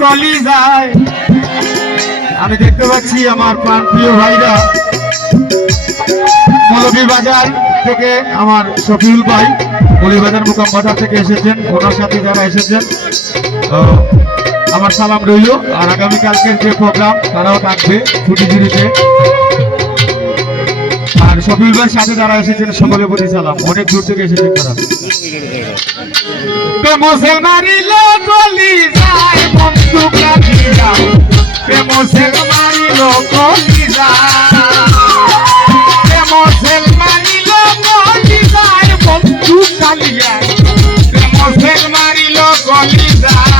কলি যায়। আমি দেখতে পাচ্ছি আমার প্রাণপ্রিয় ভাইরা মৌলভীবাজার থেকে আমার শফিউল ভাই মৌলভীবাজার মুকাম বাজার থেকে এসেছেন, ওনার সাথে যারা এসেছেন আমার সালাম রইল। আর আগামীকালকের যে প্রোগ্রাম তারাও থাকবে ছুটিঝুড়িতে। আর শফিউল ভাইয়ের সাথে যারা এসেছেন সকলের প্রতি সালাম, অনেক দূর থেকে এসেছেন তারা। মারিলো গলি যায় বন্ধু কাটিয়া, প্রেমসেল মারিলো গলি যায়, প্রেমসেল মারিলো গলি যায় বন্ধু কালিয়া, প্রেমসেল মারিলো গলি যায়।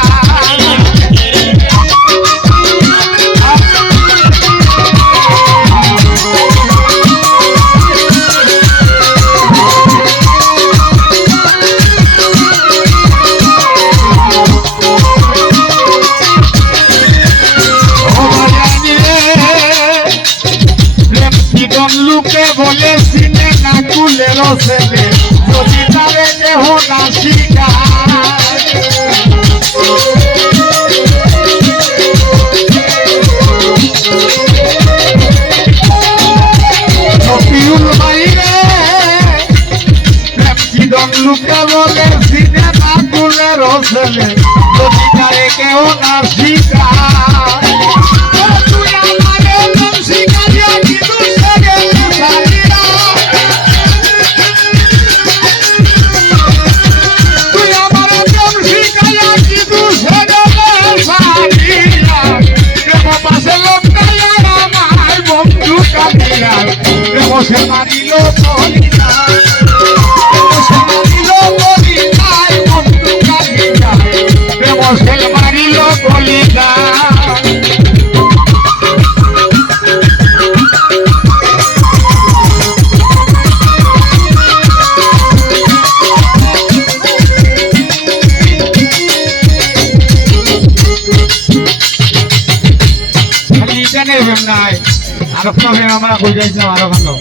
লোকে বলে সিনে না কুলের ছেলে, যদি তারে দেহ না শিখায়। শফিউল ভাইরে প্রেম লোকে বলে সিনে না কুলের ছেলে, যদি তারে কেউ না শিখায়। প্রেমসেল মারিলো গলি যায়, প্রেমসেল মারিলো গলি যায় বন্ধু কালিয়া, প্রেমসেল মারিলো গলি যায়। নাই আরো আমরা হয়ে যাইছিলাম আরো ভালো।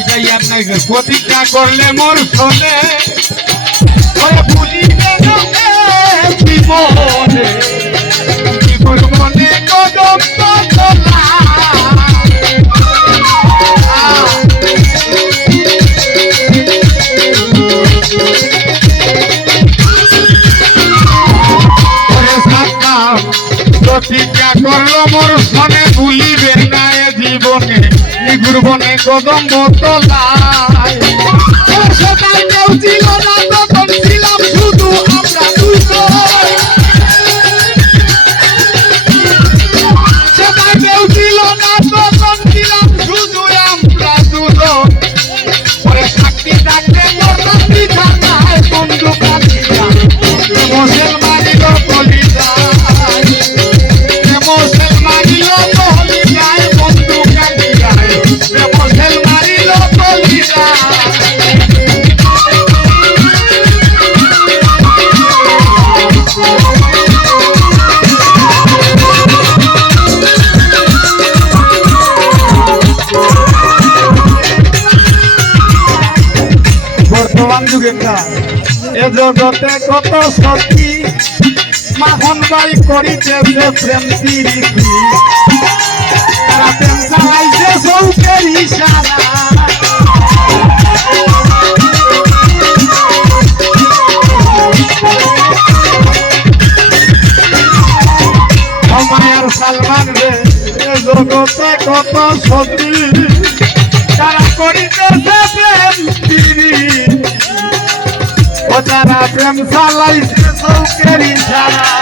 এটা ইয়াদ নাই, প্রতিজ্ঞা করলে মোর শোনে ভুলিবে জীবনে, জীবনে কদম তোলা। প্রতিজ্ঞা করলো মোর শোনে ভুলিবে না জীবনে, নিগুরবনে কদম তোলায়। সেটাই কেউ ছিল না, তখন ছিলাম শুধু আমরা দুজন। সেটাই কেউ ছিল না, তখন ছিলাম শুধু আমরা দুজন। পরে সাক্ষী থাকতে মোর নাতি থাকায় বন্ধু কাটিয়া, প্রেমসেল মারিলো গলি যায়, প্রেমসেল মারিলো গলি যায় বন্ধু কাটিয়া, প্রেমসেল মারিলো গলি যায়। বর্তমান যুগের এ জগতে কত সতী, মাখন বাই করিতেছে প্রেম প্রীতি, তারা প্রেম চালাইছে চৌকের ইশারা। মায়ার সালমান রে এ জগতে কত সতী, তারা করিতেছে প্রেম প্রীতি, ও তারা প্রেম চালাইছে চৌকের ইশারা।